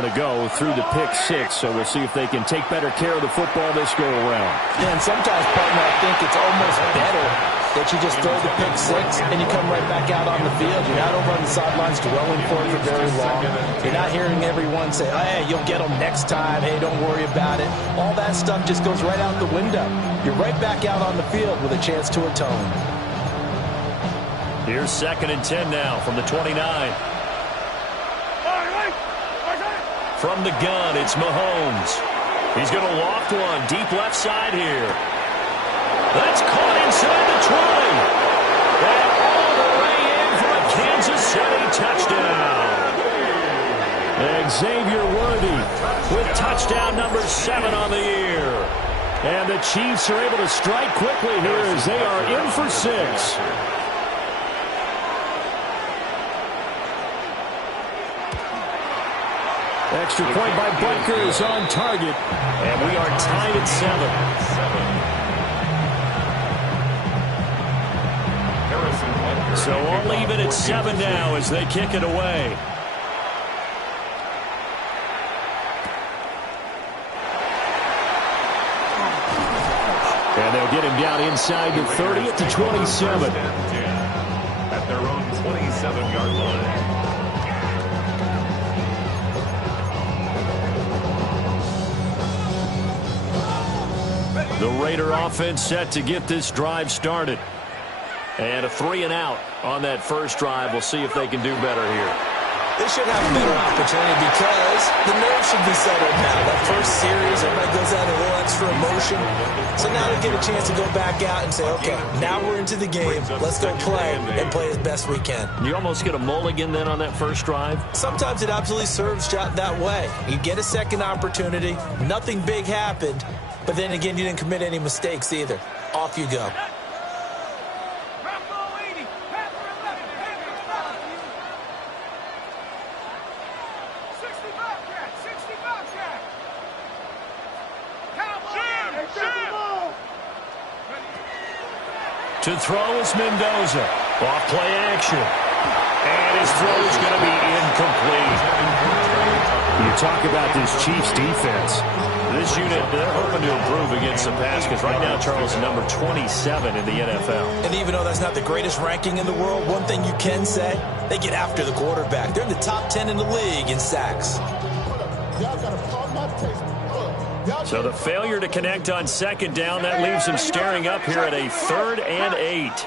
moment ago through the pick six, so we'll see if they can take better care of the football this go-around. Yeah, and sometimes, partner, I think it's almost better that you just throw the pick six and you come right back out on the field. You're not over on the sidelines dwelling for it for very long. You're not hearing everyone say, hey, you'll get them next time. Hey, don't worry about it. All that stuff just goes right out the window. You're right back out on the field with a chance to atone. Here's 2nd and 10 now from the 29. From the gun, it's Mahomes. He's going to loft one deep left side here. That's caught inside the 20. And all the way in for a Kansas City touchdown. Xavier Worthy with touchdown number 7 on the year. And the Chiefs are able to strike quickly here as they are in for 6. Extra point by Butker is on target. And we are tied at 7. So all even at 7 now as they kick it away. And they'll get him down inside the 30 at the 27. At their own 27-yard line. The Raider offense set to get this drive started. And a 3 and out on that first drive. We'll see if they can do better here. They should have a better opportunity because the nerves should be settled now. That first series, everybody goes out a little extra emotion. So now they get a chance to go back out and say, okay, now we're into the game. Let's go play and play as best we can. You almost get a mulligan then on that first drive? Sometimes it absolutely serves that way. You get a second opportunity. Nothing big happened. But then again, you didn't commit any mistakes either. Off you go. To throw is Mendoza. Off play action. And his throw is going to be incomplete. You talk about this Chiefs defense. This unit, they're hoping to improve against the pass because right now Charles is number 27 in the NFL. And even though that's not the greatest ranking in the world, one thing you can say, they get after the quarterback. They're in the top 10 in the league in sacks. So the failure to connect on 2nd down, that leaves him staring up here at a 3rd and 8.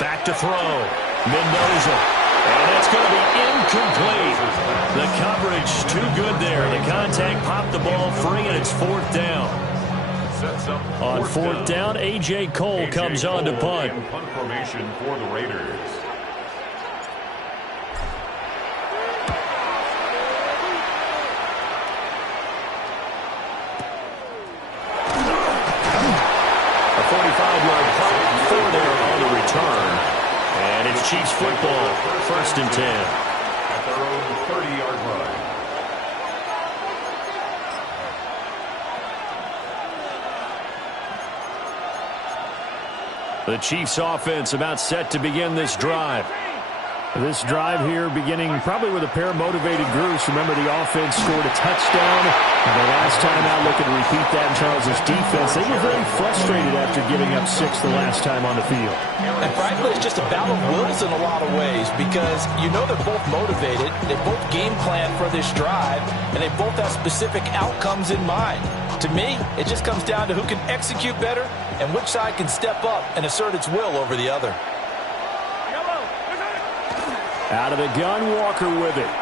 Back to throw. Mendoza. And that's going to be incomplete. The coverage too good there. The contact popped the ball free, and it's 4th down. On 4th down, A.J. Cole comes on to punt. Punt formation for the Raiders. A 45-yard punt, 4 there on the return. And it's Chiefs football, 1st and 10. At their own 30-yard line. The Chiefs offense about set to begin this drive. This drive here beginning probably with a pair of motivated groups. Remember, the offense scored a touchdown. And the last time out, looking to repeat that in Charles's defense. They were very frustrated after giving up 6 the last time on the field. And frankly, it's just a battle of wills in a lot of ways because you know they're both motivated. They both game plan for this drive, and they both have specific outcomes in mind. To me, it just comes down to who can execute better and which side can step up and assert its will over the other. Out of the gun, Walker with it.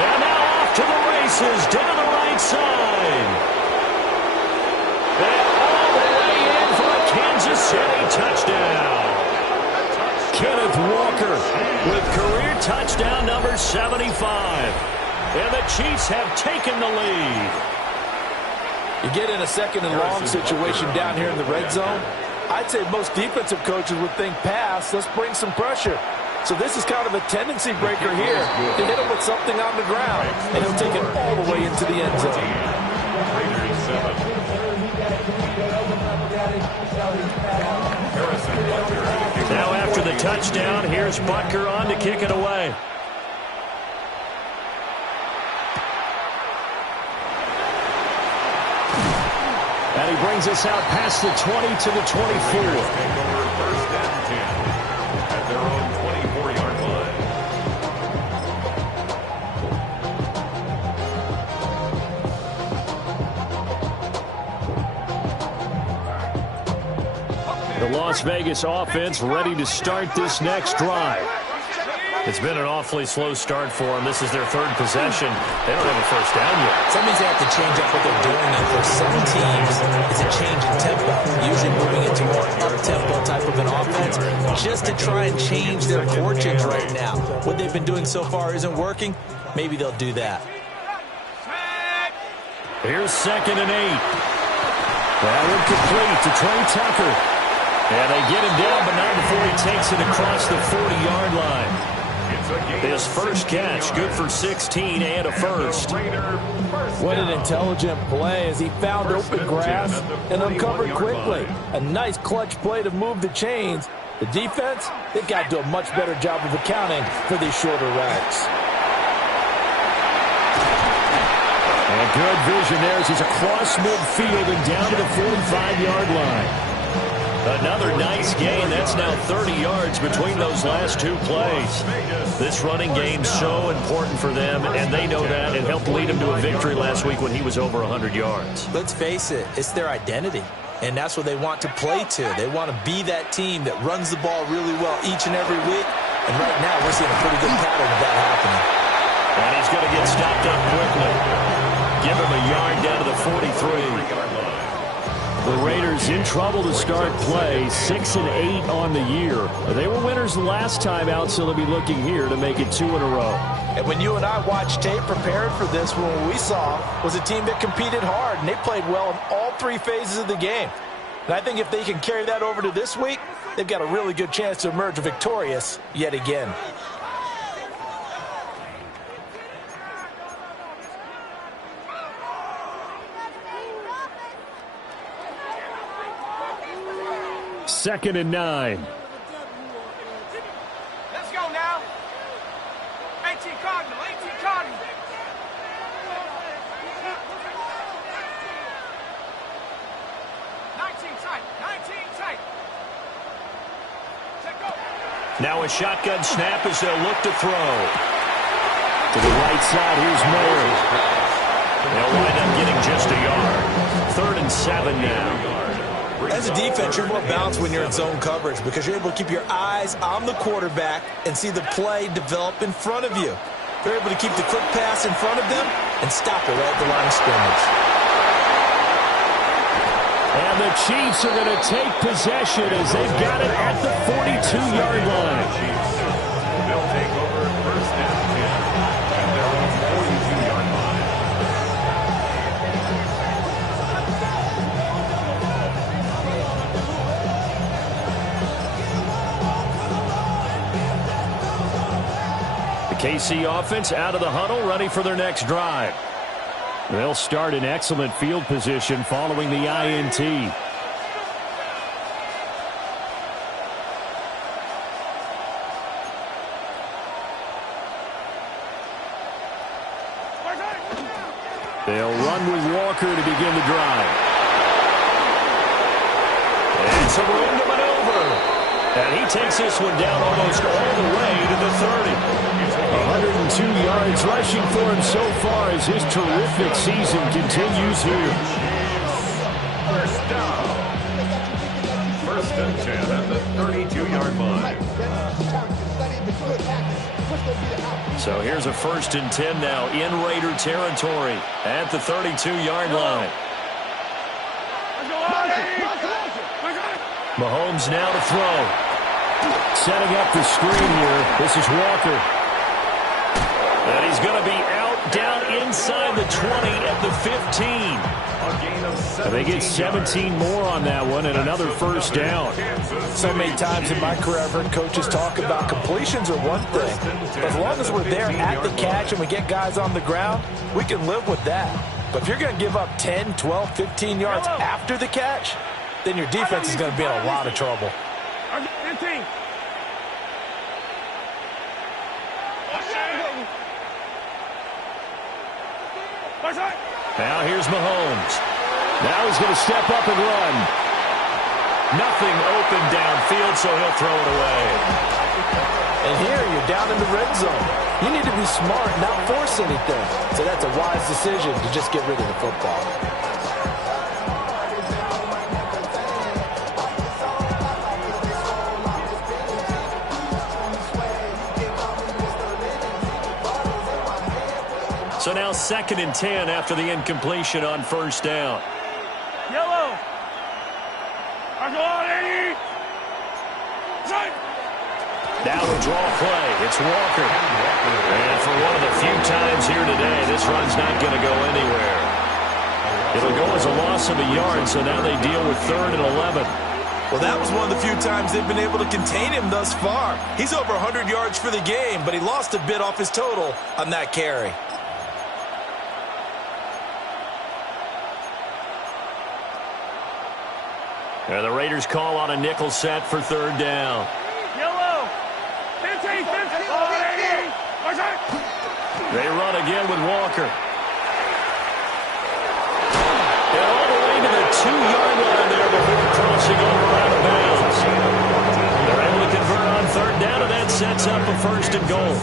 And now off to the races, down the right side. And all the way in for a Kansas City touchdown. Kenneth Walker with career touchdown number 75. And the Chiefs have taken the lead. You get in a 2nd and long situation down here in the red zone. I'd say most defensive coaches would think pass, let's bring some pressure. So this is kind of a tendency breaker here to hit him with something on the ground, and he'll take it all the way into the end zone. Now after the touchdown, here's Butker on to kick it away. And he brings us out past the 20 to the 24. First and 10 at their own 24-yard line. The Las Vegas offense ready to start this next drive. It's been an awfully slow start for them. This is their third possession. They don't have a first down yet. That means they have to change up what they're doing. And for some teams, it's a change in tempo. Usually moving into more up-tempo type of an offense just to try and change their fortunes right now. What they've been doing so far isn't working. Maybe they'll do that. Here's 2nd and 8. That one complete to Trey Tucker. And they get him down, but not before he takes it across the 40-yard line. His first catch, good for 16 and a first. What an intelligent play as he found open grass and uncovered quickly. A nice clutch play to move the chains. The defense, they've got to do a much better job of accounting for these shorter routes. And good vision there as he's across midfield and down to the 45-yard line. Another nice gain. That's now 30 yards between those last two plays. This running game's so important for them, and they know that. It helped lead them to a victory last week when he was over 100 yards. Let's face it, it's their identity, and that's what they want to play to. They want to be that team that runs the ball really well each and every week, and right now we're seeing a pretty good pattern of that happening. And he's going to get stopped up quickly. Give him a yard down to the 43. The Raiders in trouble to start play, 6 and 8 on the year. They were winners the last time out, so they'll be looking here to make it 2 in a row. And when you and I watched tape prepared for this one, what we saw was a team that competed hard, and they played well in all three phases of the game. And I think if they can carry that over to this week, they've got a really good chance to emerge victorious yet again. Second and 9. Let's go now. 18 Cardinal, 18 Cardinal. Now a shotgun snap as they'll look to throw. To the right side, here's Moore. They'll wind up getting just a yard. 3rd and 7 now. As a defense, you're more balanced when you're in zone coverage because you're able to keep your eyes on the quarterback and see the play develop in front of you. They're able to keep the quick pass in front of them and stop it right at the line of scrimmage. And the Chiefs are going to take possession as they've got it at the 42-yard line. They'll take over 1st and 10 at their own 42-yard line. The KC offense out of the huddle, ready for their next drive. They'll start in excellent field position following the INT. They'll run with Walker to begin the drive. And some room to maneuver. And he takes this one down almost all the way to the 30. 102 yards rushing for him so far as his terrific season continues here. First down. 1st and 10 at the 32-yard line. So here's a 1st and 10 now in Raider territory at the 32-yard line. Mahomes now to throw. Setting up the screen here. This is Walker. And he's going to be out down inside the 20 at the 15. And they get 17 more on that one and another 1st down. So many times in my career I've heard coaches talk about completions are one thing. But as long as we're there at the catch and we get guys on the ground, we can live with that. But if you're going to give up 10, 12, 15 yards after the catch, then your defense is going to be in a lot of trouble. 15. Now here's Mahomes. Now he's going to step up and run. Nothing open downfield, so he'll throw it away. And here you're down in the red zone. You need to be smart, not force anything. So that's a wise decision to just get rid of the football. So now 2nd and 10 after the incompletion on first down. Yellow. Now the draw play. It's Walker. And for one of the few times here today, this run's not going to go anywhere. It'll go as a loss of a yard, so now they deal with 3rd and 11. Well, that was one of the few times they've been able to contain him thus far. He's over 100 yards for the game, but he lost a bit off his total on that carry. And the Raiders call on a nickel set for 3rd down. Yellow. 15. They run again with Walker. And all the way to the 2-yard line there before crossing over out of bounds. They're able to convert on 3rd down, and that sets up a 1st and goal.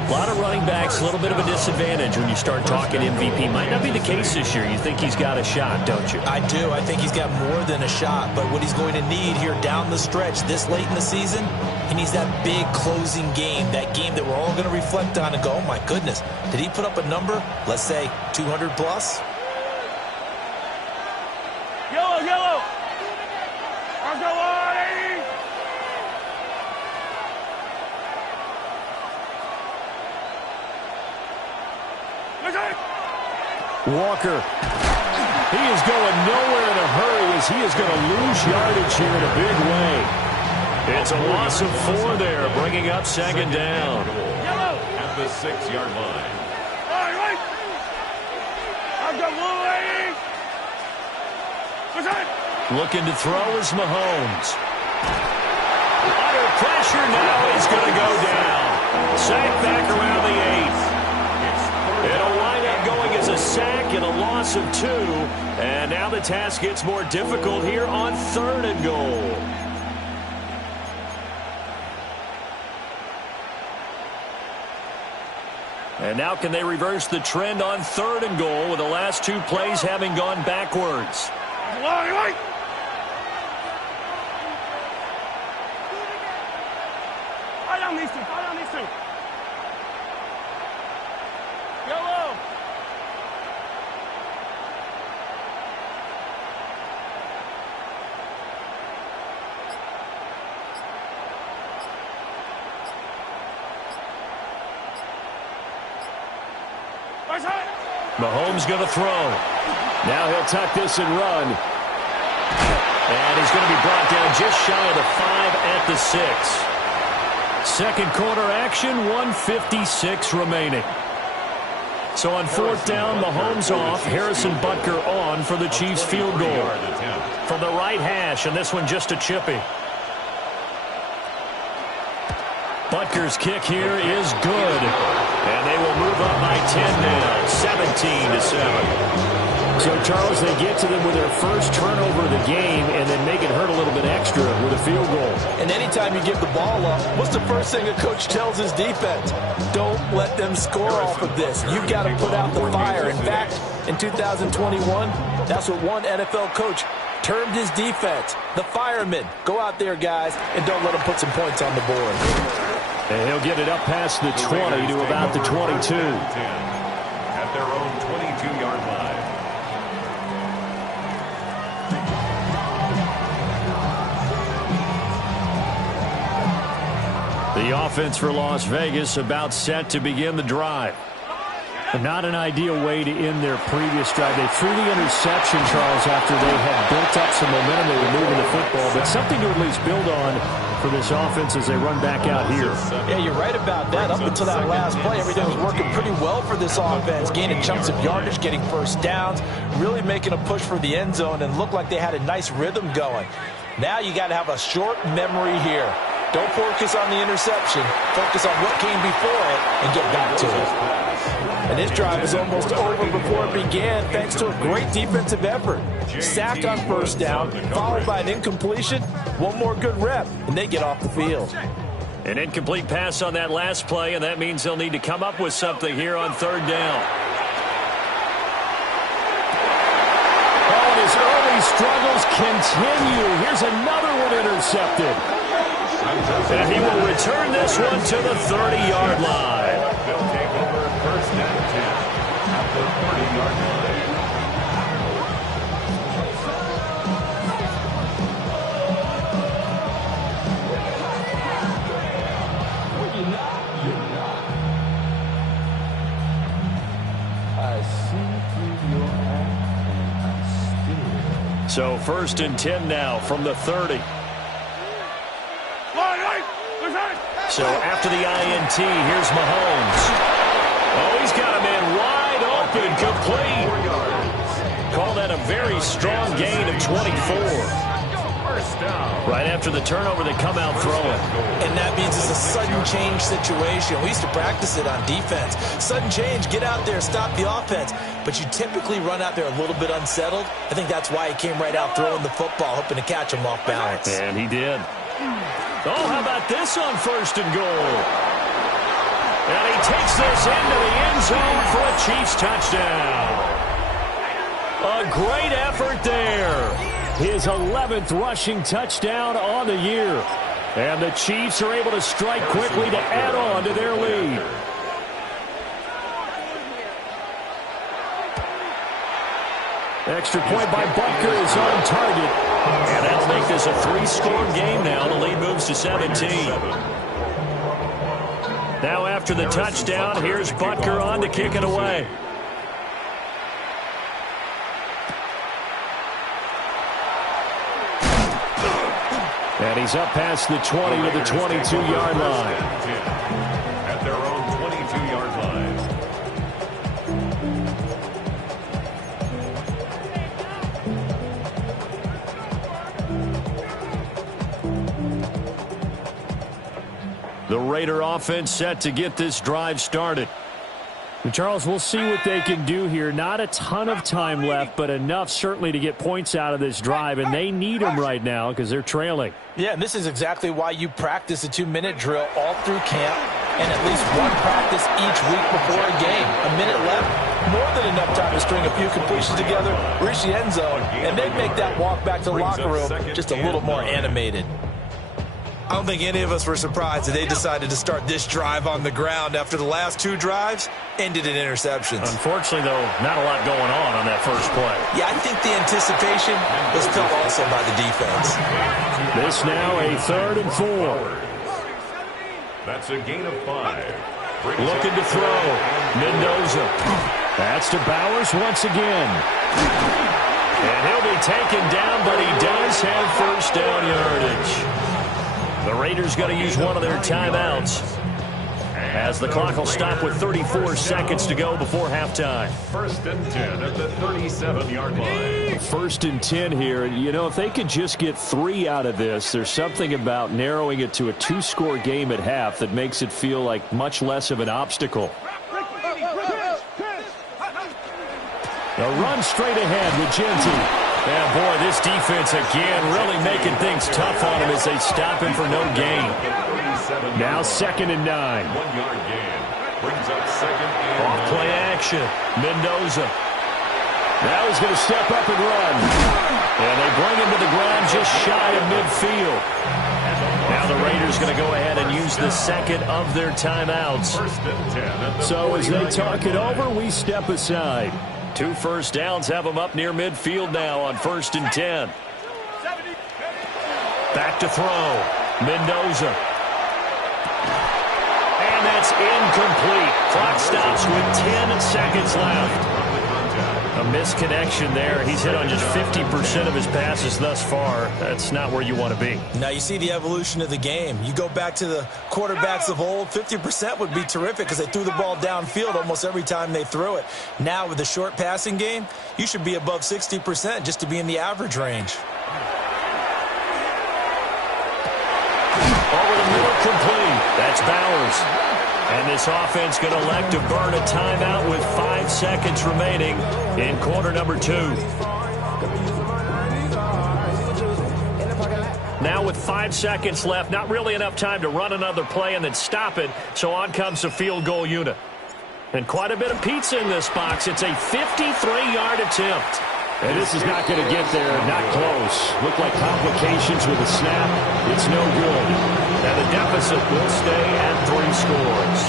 A lot of running backs, a little bit of a disadvantage when you start talking MVP. Might not be the case this year. You think he's got a shot, don't you? I do. I think he's got more than a shot. But what he's going to need here down the stretch this late in the season, he needs that big closing game, that game that we're all going to reflect on and go, oh, my goodness, did he put up a number, let's say 200 plus? Yellow. Walker. He is going nowhere in a hurry as he is going to lose yardage here in a big way. It's a loss of 4 there, bringing up 2nd down. At the 6-yard line. Looking to throw is Mahomes. Under pressure now, he's going to go down. Sack back around the 8th. It'll wind up going as a sack and a loss of 2. And now the task gets more difficult here on 3rd and goal. And now can they reverse the trend on 3rd and goal with the last 2 plays having gone backwards? Fire on these two. Yellow. Mahomes going to throw. Now he'll tuck this and run. And he's going to be brought down just shy of the 5 at the 6. Second quarter action, 1:56 remaining. So on 4th down, Mahomes off, Harrison Butker on for the Chiefs field goal. From the right hash, and this one just a chippy. Butker's kick here is good. And they will move up by 10 now, 17-7. So, Charles, they get to them with their first turnover of the game and then make it hurt a little bit extra with a field goal. And anytime you give the ball up, what's the first thing a coach tells his defense? Don't let them score off of this. You've got to put out the fire. In fact, in 2021, that's what one NFL coach termed his defense, the firemen. Go out there, guys, and don't let them put some points on the board. And he'll get it up past the 20 to about the 22. At their own 22-yard line. The offense for Las Vegas about set to begin the drive. Not an ideal way to end their previous drive. They threw the interception, Charles, after they had built up some momentum. They were moving the football, but something to at least build on for this offense as they run back out here. Yeah, you're right about that. Up until that last play, everything was working pretty well for this offense, gaining chunks of yardage, getting first downs, really making a push for the end zone, and looked like they had a nice rhythm going. Now you got to have a short memory here. Don't focus on the interception. Focus on what came before it and get back to it. And this drive is almost over before it began thanks to a great defensive effort. Sack on first down, followed by an incompletion. One more good rep, and they get off the field. An incomplete pass on that last play, and that means they'll need to come up with something here on third down. Oh, and his early struggles continue. Here's another one intercepted. And he will return this one to the 30-yard line. They'll take over first and 10 at the 30-yard line. I see through your act and I So first and 10 now from the 30. So after the INT, here's Mahomes. Oh, he's got a man wide open, complete. Call that a very strong gain of 24. Right after the turnover, they come out throwing. And that means it's a sudden change situation. We used to practice it on defense. Sudden change, get out there, stop the offense. But you typically run out there a little bit unsettled. I think that's why he came right out throwing the football, hoping to catch him off balance. And he did. Oh, how about this on first and goal? And he takes this into the end zone for a Chiefs touchdown. A great effort there. His 11th rushing touchdown on the year. And the Chiefs are able to strike quickly to add on to their lead. Extra point by Butker is on target. And that'll make this a 3-score game now. The lead moves to 17. Now after the touchdown, here's Butker on to kick it away. And he's up past the 20 to the 22-yard line. At their own 22-yard line. The Raider offense set to get this drive started. And Charles, we'll see what they can do here. Not a ton of time left, but enough certainly to get points out of this drive, and they need them right now because they're trailing. Yeah, and this is exactly why you practice a 2-minute drill all through camp and at least one practice each week before a game. A minute left, more than enough time to string a few completions together, reach the end zone, and then make that walk back to the locker room just a little more animated. I don't think any of us were surprised that they decided to start this drive on the ground after the last 2 drives ended in interceptions. Unfortunately, though, not a lot going on that first play. Yeah, I think the anticipation was felt also by the defense. This now a 3rd and 4. That's a gain of 5. Looking to throw. Mendoza. That's to Bowers once again. And he'll be taken down, but he does have first down yardage. The Raiders going to use one of their timeouts as the clock will stop with 34 seconds to go before halftime. First and 10 at the 37-yard line. First and 10 here. You know, if they could just get 3 out of this, there's something about narrowing it to a 2-score game at half that makes it feel like much less of an obstacle. A run straight ahead with Genty. Yeah, boy, this defense again really making things tough on him as they stop him for no gain. Now 2nd and 9. 1-yard gain. Brings up 2nd and off play action. Mendoza. Now he's going to step up and run. And they bring him to the ground just shy of midfield. Now the Raiders going to go ahead and use the 2nd of their timeouts. First and 10 at the so as they talk it over, we step aside. 2 first downs have them up near midfield now on 1st and 10. Back to throw. Mendoza. And that's incomplete. Clock stops with 10 seconds left. A misconnection there. He's hit on just 50% of his passes thus far. That's not where you want to be. Now you see the evolution of the game. You go back to the quarterbacks of old, 50% would be terrific because they threw the ball downfield almost every time they threw it. Now with the short passing game, you should be above 60% just to be in the average range. Over the middle, complete. That's Bowers. And this offense going to elect to burn a timeout with 5 seconds remaining in quarter number 2. Now with 5 seconds left, not really enough time to run another play and then stop it, so on comes the field goal unit. And quite a bit of pizza in this box. It's a 53-yard attempt. And this is not going to get there, not close. Look like complications with the snap. It's no good. And the deficit will stay at 3 scores.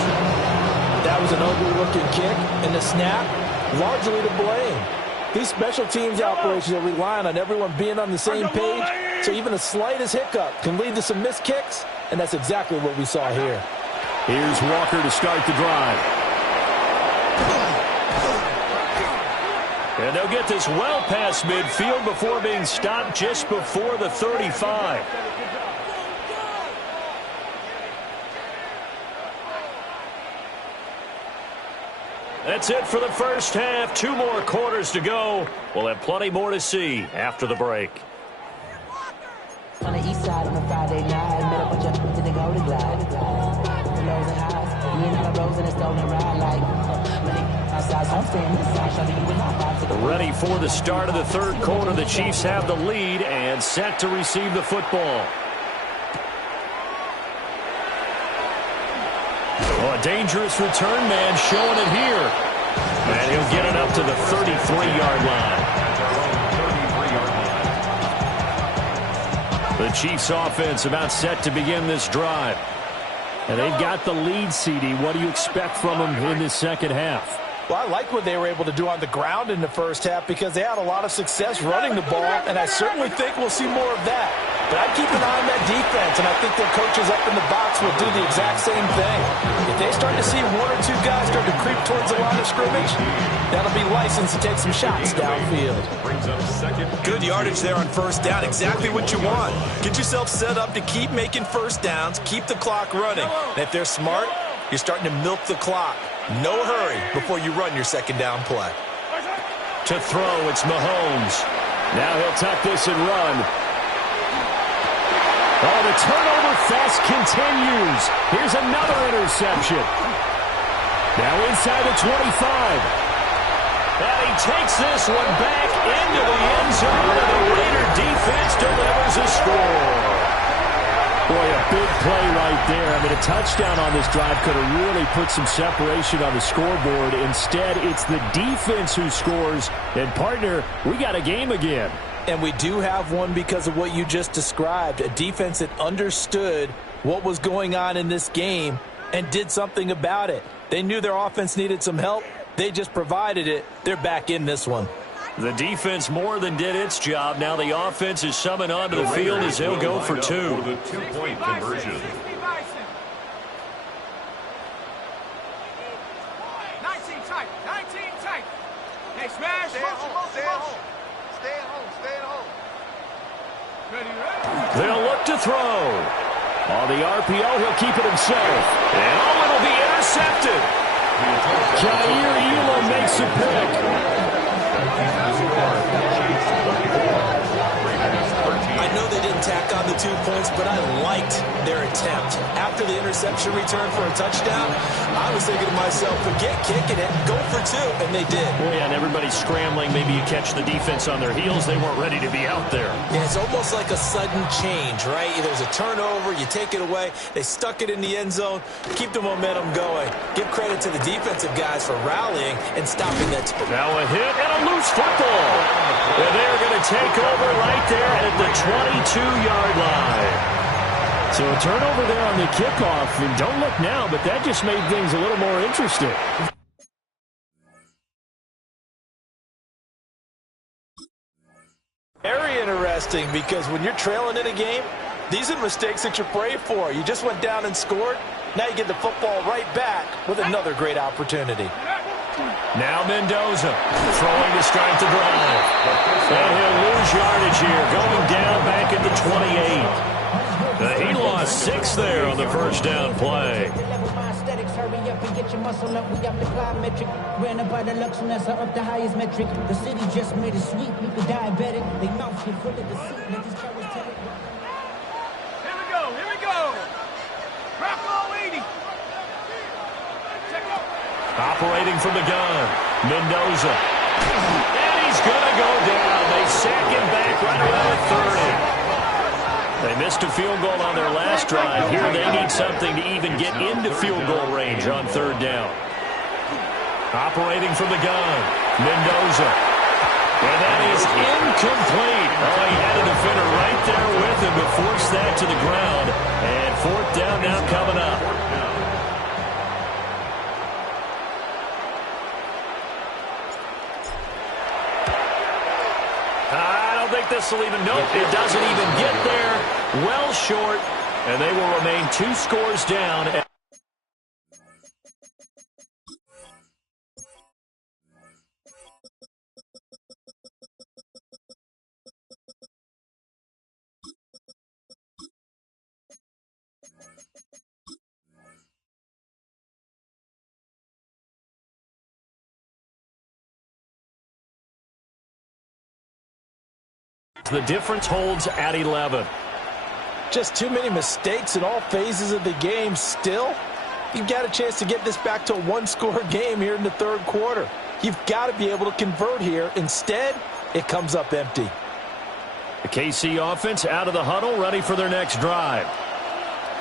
That was an ugly-looking kick, and the snap, largely to blame. These special teams operations are relying on everyone being on the same page, so even the slightest hiccup can lead to some missed kicks, and that's exactly what we saw here. Here's Walker to start the drive. And they'll get this well past midfield before being stopped just before the 35. That's it for the first half. 2 more quarters to go. We'll have plenty more to see after the break. On the east side on a Friday night, met a bunch of to the Golden Glide. Lows and highs, me and all the roads in a stolen ride like outside, so I'm staying inside, shawty, you with my vibes. Ready for the start of the third quarter. The Chiefs have the lead and set to receive the football. Oh, a dangerous return man showing it here. And he'll get it up to the 33-yard line. The Chiefs offense about set to begin this drive. And they've got the lead, CD. What do you expect from them in this second half? Well, I like what they were able to do on the ground in the first half because they had a lot of success running the ball, and I certainly think we'll see more of that. But I'd keep an eye on that defense, and I think their coaches up in the box will do the exact same thing. If they start to see 1 or 2 guys start to creep towards the line of scrimmage, that'll be licensed to take some shots downfield. Good yardage there on first down, exactly what you want. Get yourself set up to keep making first downs, keep the clock running. And if they're smart, you're starting to milk the clock. No hurry before you run your second down play. To throw, it's Mahomes. Now he'll tuck this and run. Oh, the turnover fest continues. Here's another interception. Now inside the 25. And he takes this one back into the end zone, and the Raider defense delivers a score. Boy, a big play right there. I mean, a touchdown on this drive could have really put some separation on the scoreboard. Instead, it's the defense who scores. And, partner, we got a game again. And we do have one because of what you just described. A defense that understood what was going on in this game and did something about it. They knew their offense needed some help. They just provided it. They're back in this one. The defense more than did its job. Now the offense is summoned onto the field as they'll go for 2. For the 2-point conversion. 19 tight. 19 tight. Hey, smash. Stay at home. Stay at home. Stay at home. Stay at home. Ready. They'll look to throw. On the RPO, he'll keep it himself. And it'll be intercepted. Jair Elam makes a pick. I know they didn't tack on the 2 points, but I liked their attempt. After the interception return for a touchdown, I was thinking to myself, forget kicking it, go for 2, and they did. Well, yeah, and everybody's scrambling. Maybe you catch the defense on their heels. They weren't ready to be out there. Yeah, it's almost like a sudden change, right? There's a turnover, you take it away, they stuck it in the end zone, keep the momentum going. Give credit to the defensive guys for rallying and stopping that. Now a hit and a loose football. And they're going to take over right there at the 22-yard line. So a turnover there on the kickoff, and don't look now, but that just made things a little more interesting. Very interesting, because when you're trailing in a game, these are mistakes that you pray for. You just went down and scored. Now you get the football right back with another great opportunity. Now Mendoza throwing to start the drive. And he'll lose yardage here, going down back at the 28. He lost 6 there on the first down play. Hurry up and get your muscle up. We up the plyometric. Ran up by the luxuriness up the highest metric. The city just made it sweet. People diabetic. They mouth get full of the soup. Let these cowards tell it. Here we go. Here we go. Rock all 80. Check out. Operating from the gun, Mendoza. And he's going to go down. They sack him back right around the 30. They missed a field goal on their last drive. Here they need something to even get into field goal range on third down. Operating from the gun, Mendoza. And that is incomplete. Oh, he had a defender right there with him to force that to the ground. And fourth down now coming up. I don't think this will even, nope, it doesn't even get there. Well short, and they will remain 2 scores down. The difference holds at 11. Just too many mistakes in all phases of the game. Still, you've got a chance to get this back to a one-score game here in the third quarter. You've got to be able to convert here. Instead, it comes up empty. The KC offense out of the huddle, ready for their next drive.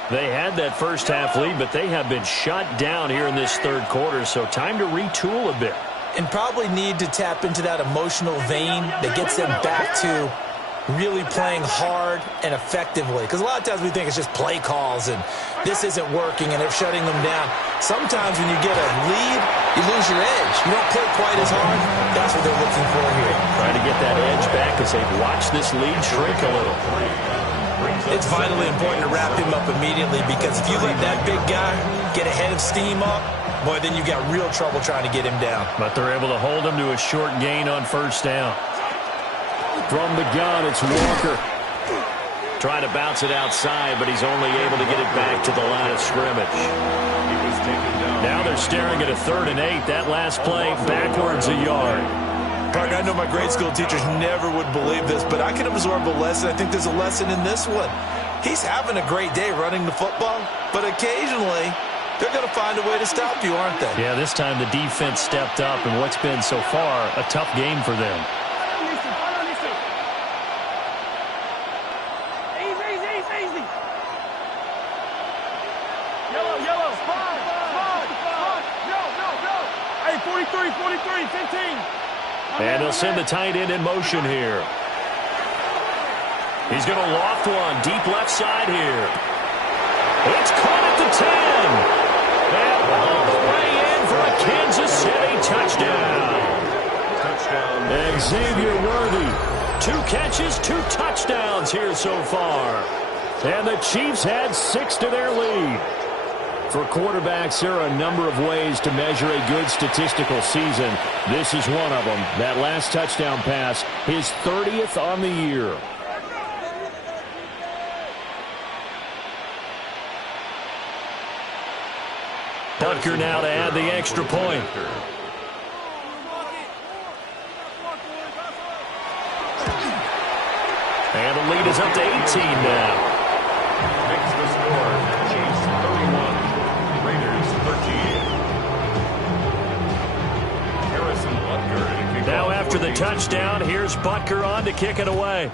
They had that first half lead, but they have been shut down here in this third quarter, so time to retool a bit. And probably need to tap into that emotional vein that gets them back to really playing hard and effectively. Because a lot of times we think it's just play calls and this isn't working and they're shutting them down. Sometimes when you get a lead, you lose your edge. You don't play quite as hard. That's what they're looking for here. Trying to get that edge back as they watch this lead shrink a little. It's vitally important to wrap him up immediately, because if you let that big guy get a head of steam up, boy, then you got real trouble trying to get him down. But they're able to hold him to a short gain on first down. From the gun, it's Walker. Trying to bounce it outside, but he's only able to get it back to the line of scrimmage. Now they're staring at a 3rd and 8. That last play, backwards a yard. Park, I know my grade school teachers never would believe this, but I can absorb a lesson. I think there's a lesson in this one. He's having a great day running the football, but occasionally they're going to find a way to stop you, aren't they? Yeah, this time the defense stepped up in what's been so far a tough game for them. Easy. Yellow. Spawn. No. Hey, 43, 15. And they'll send the tight end in motion here. He's going to loft one deep left side here. It's caught at the 10. And all the way in for a Kansas City touchdown. And Xavier Worthy, 2 catches, 2 touchdowns here so far. And the Chiefs had 6 to their lead. For quarterbacks, there are a number of ways to measure a good statistical season. This is one of them. That last touchdown pass, his 30th on the year. Butker now to add the extra point. And the lead is up to 18 now. Makes the score. Chiefs 31, Raiders 13. Harrison Butker to kick Now off after the touchdown, here's Butker on to kick it away.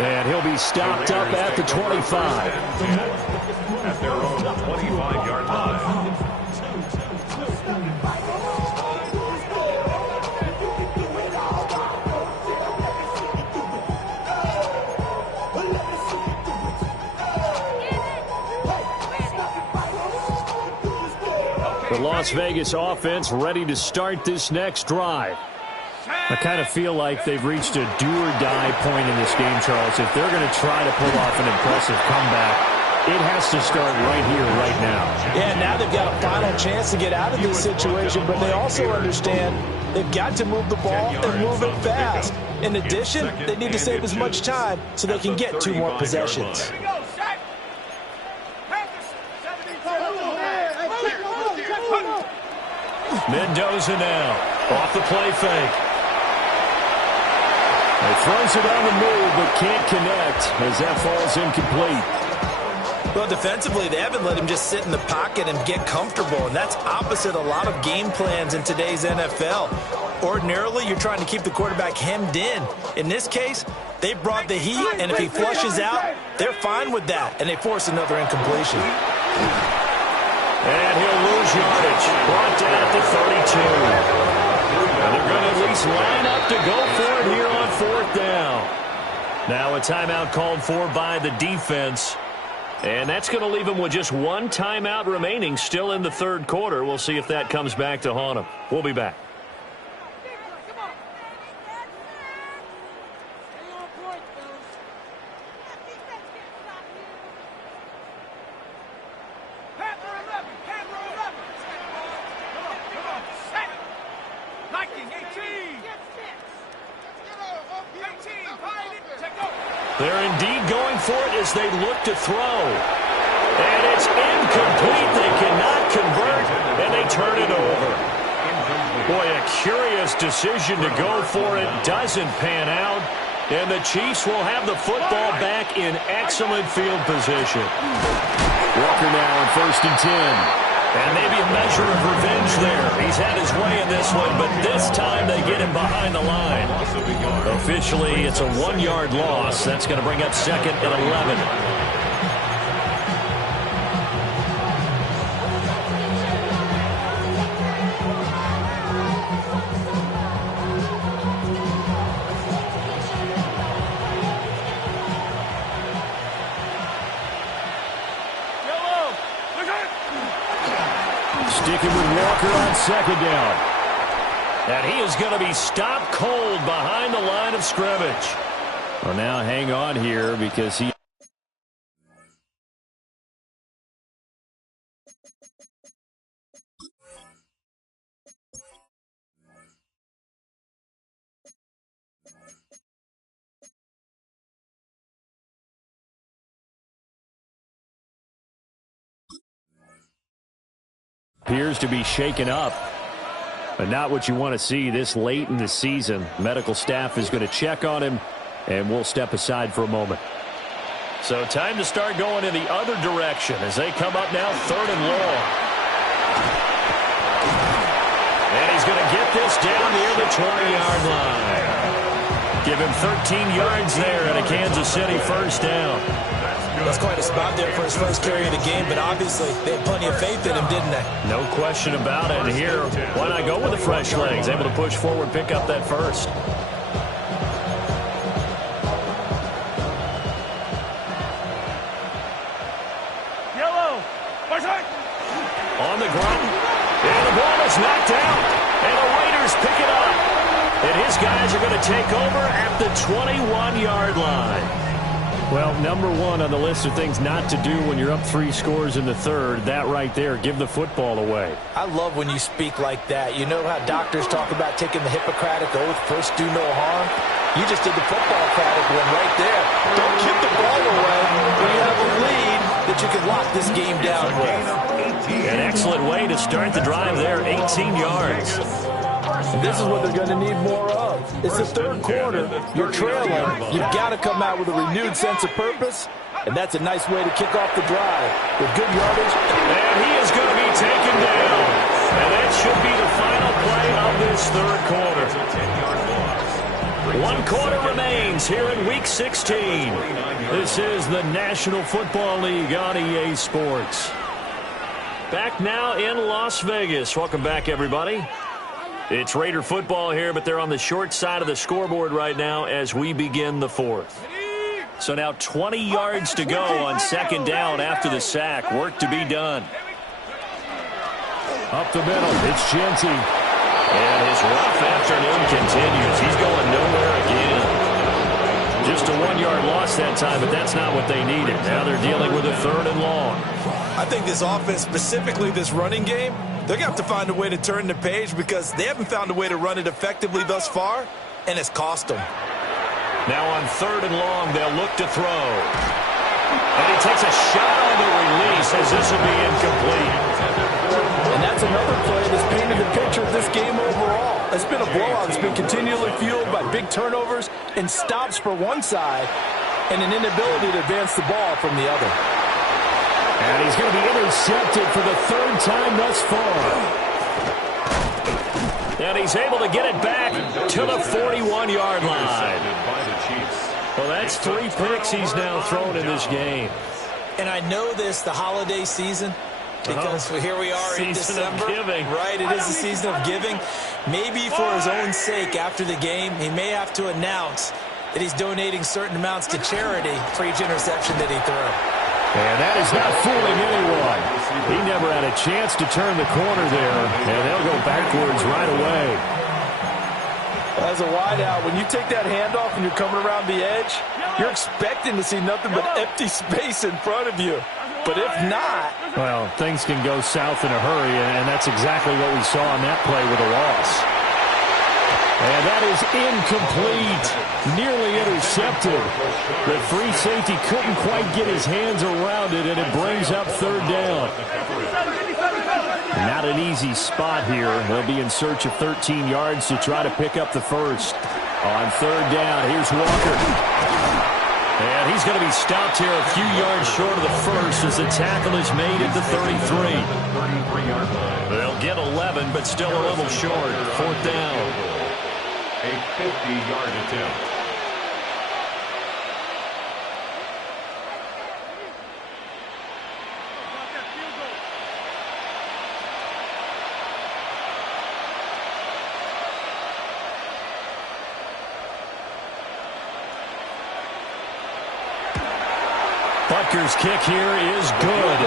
And he'll be stopped up at the 25. At their own 25-yard line. The Las Vegas offense ready to start this next drive. I kind of feel like they've reached a do-or-die point in this game, Charles. If they're going to try to pull off an impressive comeback, it has to start right here, right now. Yeah, now they've got a final chance to get out of this situation, but they also understand they've got to move the ball and move it fast. In addition, they need to save as much time so they can get 2 more possessions. Mendoza now, off the play fake. He throws it on the move, but can't connect as that falls incomplete. Well, defensively, they haven't let him just sit in the pocket and get comfortable, and that's opposite a lot of game plans in today's NFL. Ordinarily, you're trying to keep the quarterback hemmed in. In this case, they brought the heat, and if he flushes out, they're fine with that, and they force another incompletion. And he'll lose yardage. Brought down at the 32. And they're going to at least line up to go for it here on 4th down. Now a timeout called for by the defense. And that's going to leave them with just 1 timeout remaining still in the 3rd quarter. We'll see if that comes back to haunt them. We'll be back. They're indeed going for it as they look to throw. And it's incomplete. They cannot convert, and they turn it over. Boy, a curious decision to go for it. Doesn't pan out. And the Chiefs will have the football back in excellent field position. Walker now on 1st and 10. And maybe a measure of revenge there. He's had his way in this one, but this time they get him behind the line. Officially, it's a 1-yard loss. That's going to bring up 2nd and 11. Sticking with Walker on 2nd down. And he is going to be stopped cold behind the line of scrimmage. Well, now hang on here because he... appears to be shaken up. But not what you want to see this late in the season. Medical staff is going to check on him, and we'll step aside for a moment. So time to start going in the other direction as they come up now 3rd and long. And he's going to get this down near the 20-yard line. Give him 13 yards there and a Kansas City 1st down. That's quite a spot there for his first carry of the game, but obviously they had plenty of faith in him, didn't they? No question about it. And here, why not go with the fresh legs? Able to push forward, pick up that first. Yellow. On the ground. And the ball is knocked out. And the Raiders pick it up. And his guys are going to take over at the 21-yard line. Well, number 1 on the list of things not to do when you're up 3 scores in the 3rd, that right there, give the football away. I love when you speak like that. You know how doctors talk about taking the Hippocratic Oath, first do no harm? You just did the football-cratic one right there. Don't give the ball away when you have a lead that you can lock this game down with. An excellent way to start the drive there, 18 yards. And this is what they're going to need more of. It's the 3rd quarter. You're trailing. You've got to come out with a renewed sense of purpose, and that's a nice way to kick off the drive with good yardage. And he is going to be taken down. And that should be the final play of this 3rd quarter. 1 quarter remains here in Week 16. This is the National Football League on EA Sports. Back now in Las Vegas. Welcome back, everybody. It's Raider football here, but they're on the short side of the scoreboard right now as we begin the 4th. So now 20 yards to go on 2nd down after the sack. Work to be done. Up the middle, it's Genty. And his rough afternoon continues. 1-yard loss that time, but that's not what they needed. Now they're dealing with a 3rd and long. I think this offense, specifically this running game, they're going to have to find a way to turn the page because they haven't found a way to run it effectively thus far, and it's cost them. Now on 3rd and long, they'll look to throw. And he takes a shot on the release as this will be incomplete. And that's another play that's painted the picture of this game overall. It's been a blowout. It's been continually fueled by big turnovers and stops for one side and an inability to advance the ball from the other. And he's going to be intercepted for the 3rd time thus far. And he's able to get it back to the 41-yard line. Well, that's 3 picks he's now thrown in this game. And I know this, the holiday season, because here we are in December. Right, it is the season of giving. Maybe for his own sake after the game, he may have to announce that he's donating certain amounts to charity for each interception that he threw. And that is not fooling anyone. He never had a chance to turn the corner there, and they'll go backwards right away. As a wideout, when you take that handoff and you're coming around the edge, you're expecting to see nothing but empty space in front of you. But if not... Well, things can go south in a hurry, and that's exactly what we saw on that play with a loss. And that is incomplete. Nearly intercepted. The free safety couldn't quite get his hands around it, and it brings up 3rd down. Not an easy spot here. They'll be in search of 13 yards to try to pick up the first. On 3rd down, here's Walker. And he's going to be stopped here a few yards short of the first as the tackle is made at the 33. They'll get 11, but still a little short. 4th down. A 50-yard attempt. Butker's kick here is good.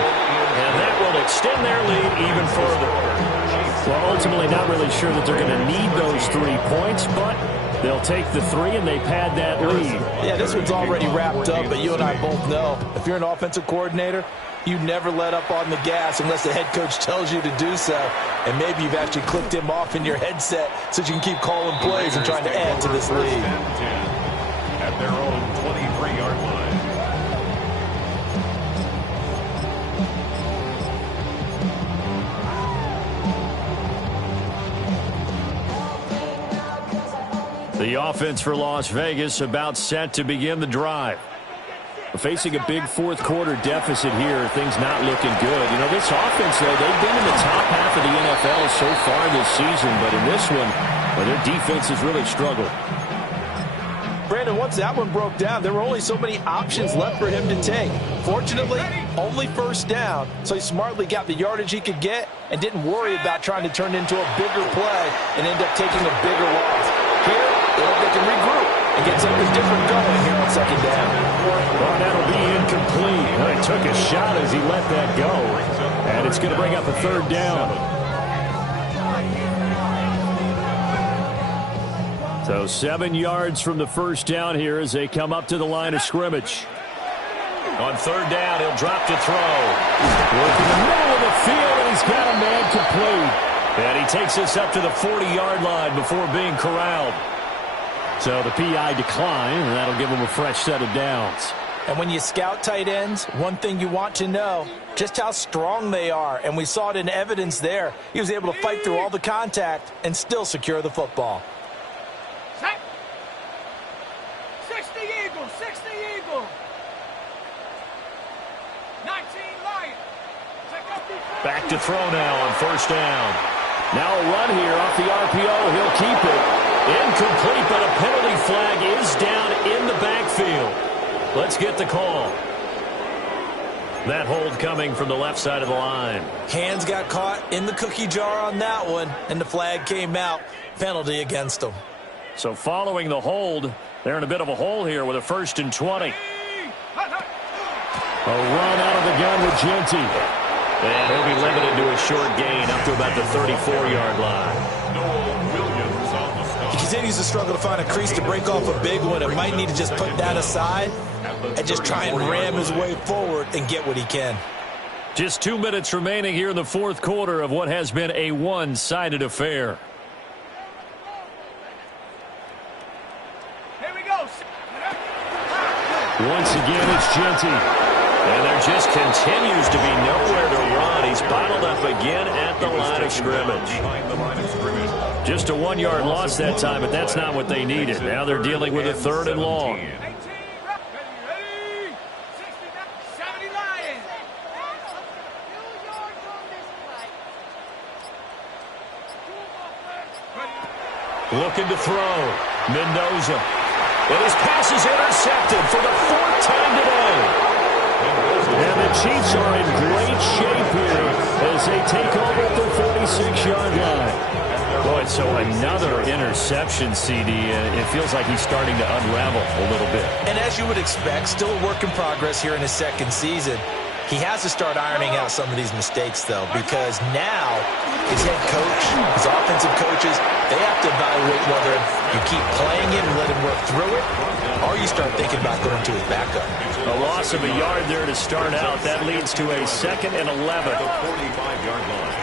And that will extend their lead even further. Well, ultimately not really sure that they're going to need those 3 points, but they'll take the 3 and they've had that lead. Yeah, this one's already wrapped up, but you and I both know if you're an offensive coordinator, you never let up on the gas unless the head coach tells you to do so. And maybe you've actually clicked him off in your headset so you can keep calling plays and trying to add to this lead. At their own 23-yard line. The offense for Las Vegas about set to begin the drive. Facing a big 4th quarter deficit here, things not looking good. You know, this offense, though, they've been in the top half of the NFL so far this season, but in this one, well, their defense has really struggled. Brandon, once that one broke down, there were only so many options left for him to take. Fortunately, only 1st down, so he smartly got the yardage he could get and didn't worry about trying to turn it into a bigger play and end up taking a bigger loss. Here, they can regroup and get something different going here on 2nd down. Well, that'll be incomplete. Well, he took a shot as he let that go, and it's going to bring up a 3rd down. So 7 yards from the 1st down here as they come up to the line of scrimmage. On 3rd down, he'll drop to throw. Work in the middle of the field, and he's got a man complete. And he takes us up to the 40-yard line before being corralled. So the PI decline, and that'll give him a fresh set of downs. And when you scout tight ends, one thing you want to know, just how strong they are. And we saw it in evidence there. He was able to fight through all the contact and still secure the football. 60 Eagle, 60 Eagle. 19 Lion. Back to throw now on 1st down. Now a run here off the RPO. He'll keep it. Incomplete, but a penalty flag is down in the backfield. Let's get the call. That hold coming from the left side of the line. Hands got caught in the cookie jar on that one, and the flag came out. Penalty against them. So following the hold, they're in a bit of a hole here with a 1st and 20. A run out of the gun with Genty. And he'll be limited to a short gain up to about the 34-yard line. Noel Williams on the stop. continues to struggle to find a crease to break off a big one, it might need to just put that aside and just try and ram his way forward and get what he can. Just 2 minutes remaining here in the fourth quarter of what has been a one-sided affair. Here we go. Once again, it's Genty. And there just continues to be nowhere to run. He's bottled up again at the line of scrimmage. Behind the line of scrimmage. Just a 1-yard loss that time, but that's not what they needed. Now they're dealing with a 3rd and long. 18, ready, 60, 70 Lions. Looking to throw. Mendoza. And his pass is intercepted for the 4th time today. And the Chiefs are in great shape here as they take over at the 46-yard line. Boy, so another interception, CD. It feels like he's starting to unravel a little bit. And as you would expect, still a work in progress here in his second season. He has to start ironing out some of these mistakes, though, because now his head coach, his offensive coaches, they have to evaluate whether you keep playing him and let him work through it, or you start thinking about going to his backup. A loss of a yard there to start out. That leads to a 2nd and 11. The 45-yard line.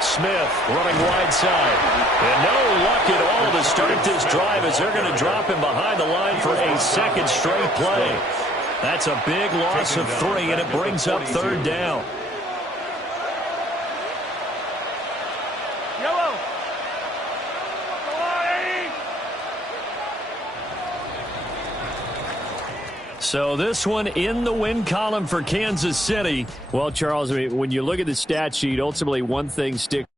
Smith running wide side. And no luck at all to start this drive as they're going to drop him behind the line for a 2nd straight play. That's a big loss of 3, and it brings up 3rd down. Yellow. So this one in the win column for Kansas City. Well, Charles, I mean, when you look at the stat sheet, ultimately one thing sticks.